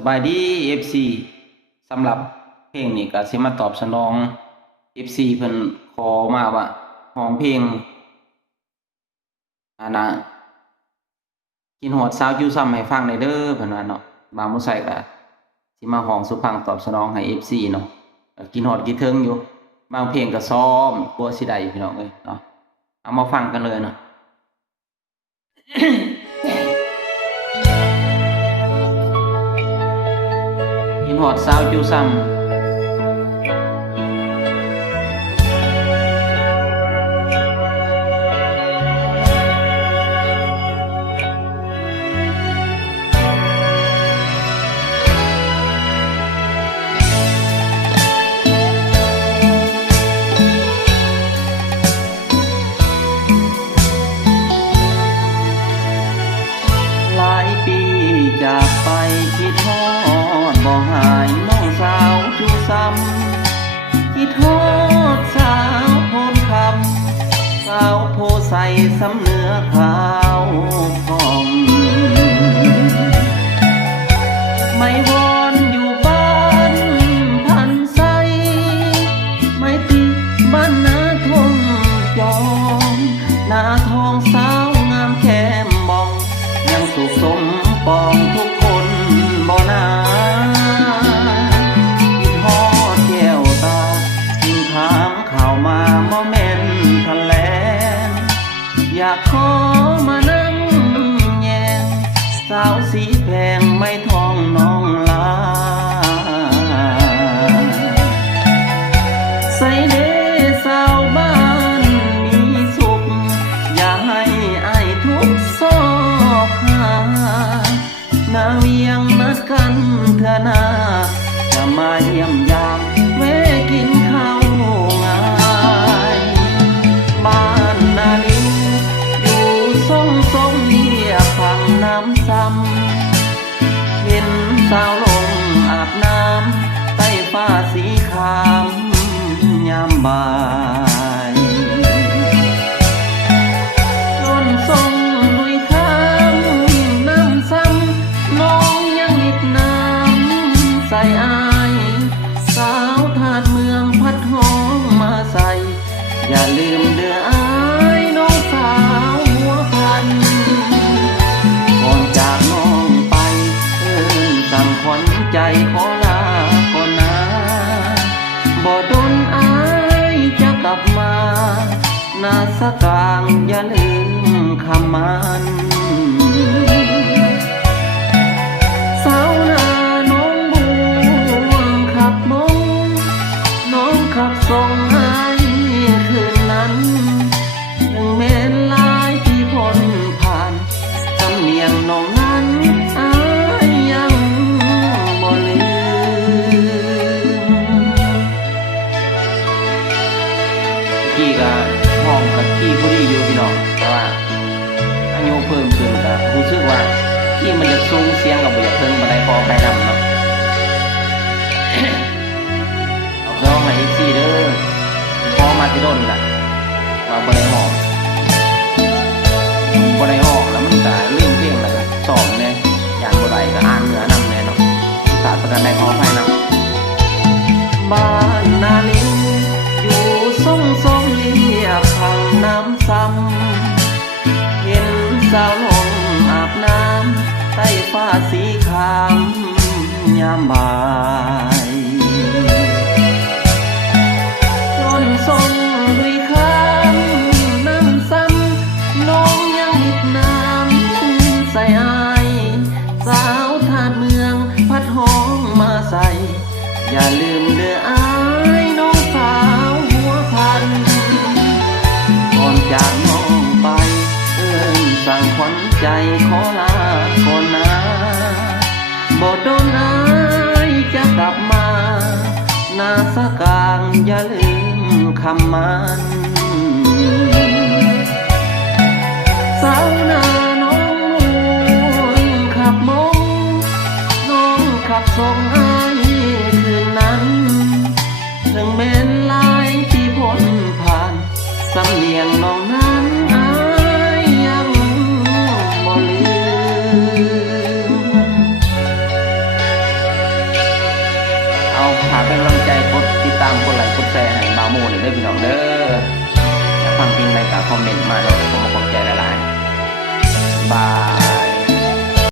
สบายดี FC สำหรับเพลงนี้ก็สิมาตอบสนอง FC เพิ่นขอมาว่าห้องเพลงนะกินฮอดสาวอยู่ซ้ำให้ฟังได้เด้อเพิ่นว่าเนาะบางมื้อใส่ก็สิมาห้องสุพังตอบสนองให้ FC เนาะก็กินฮอดคิดถึงอยู่บางเพลงก็ซ้อมกลัวสิได้พี่น้องเอ้ยเนาะเอามาฟังกันเลยเนาะ กินฮอดสาวอยู่ซ้ำหลายปีจากไปคิดฮอดบ่หายน้องสาวอยู่ซ้ำคิดฮอดสาวโพนคำสาวโพใสสำเนื้อขาวพอง ไม่วอนอยู่บ้านพันไซไม่ติดบ้านนาทองจอมนาทองสาวงามแก้มบองยังสุขสมปองทุกคนบ่นาคิดฮอดแก้วตายิ่งถามข่าวมาบ่แม่นทะแลงอยากขอมานั่งแยงสาวสีแพงไม่ทองน้องลาใส่เด้สาวบ้านมีสุขอย่าให้อายทุกซอกหานาเวียงนัดกันเถอะนาจะมาเยี่ยมยามแวะกินข้าวง่ายบ้านนาลิงอยู่ทรงเรียบฝั่งน้ำซ้ำเห็นสาวลงอาบน้ำใต้ฟ้าสีขามยามบ่ายจนทรงลุยข้ามน้ำซ้ำน้องยังมิดน้ำใส่อายสาวทาดเมืองพัดห้องมาใส่อย่าลืมเด้ออายน้องสาวหัวพันก่อนจากน้องไปสั่งขวัญใจขอลาก่อนนะบ่ดนอายจะกลับมานาสกลางอย่าลืมคำมันสาวนาน้องบวงขับมงน้องขับส่งให้คืนนั้นยังแม่นลายที่พ้นผ่านสำเนียงน้องนั้นอายยังบ่ลืมกี้ก็ห้องกับกี้พอดีอยู่พี่น้องแต่ว่าอายุเพิ่มขึ้นก็รู้สึกว่าที่มันจะสูงเสียงกับบ่อยากเพิ่งมาได้พอไปนำเนาะ เอาซองให้อีกทีเด้อพอมาที่โดนล่ะว่าบ่ได้ห้องบ่ได้ห้องแล้วมันก็เรื่องเพลงแล้วก็สอนแน่อย่างบ่ได้ก็อ่านเนื้อนำแน่เนาะศาสตร์ประกันได้ขออภัยนำบ้านนาลิงอยู่ทรงเรียบฝั่งน้ำซ้ำเห็นสาวลงอาบน้ำใต้ฟ้าสีขามยามบ่ายจนทรงลุยข้ามน้ำซ้ำน้องยังมิดน้ำใส่อายสาวทาดเมืองพัดห้องมาใส่อย่าลืมเด้ออายน้องสาวหัวพันก่อนจากน้องไปสั่งขวัญใจขอลาก่อนนะบ่โดนอายจะกลับมานาสกลางอย่าลืมคำมันสาวนาน้องลวงขับมงน้องขับส่งอายคืนนั้นถึงแม้นลายที่พ้นผ่านสำเนียงน้องนั้นอายยังบ่ลืม ฝากเป็นกำลังใจกดติดตามกดไลค์กดแชร์ให้บ่าวโมนี่เด้อพี่น้องเด้ออยากฟังเพลงอะไรก็คอมเมนต์มาเนาะผมขอบใจหลายๆบาย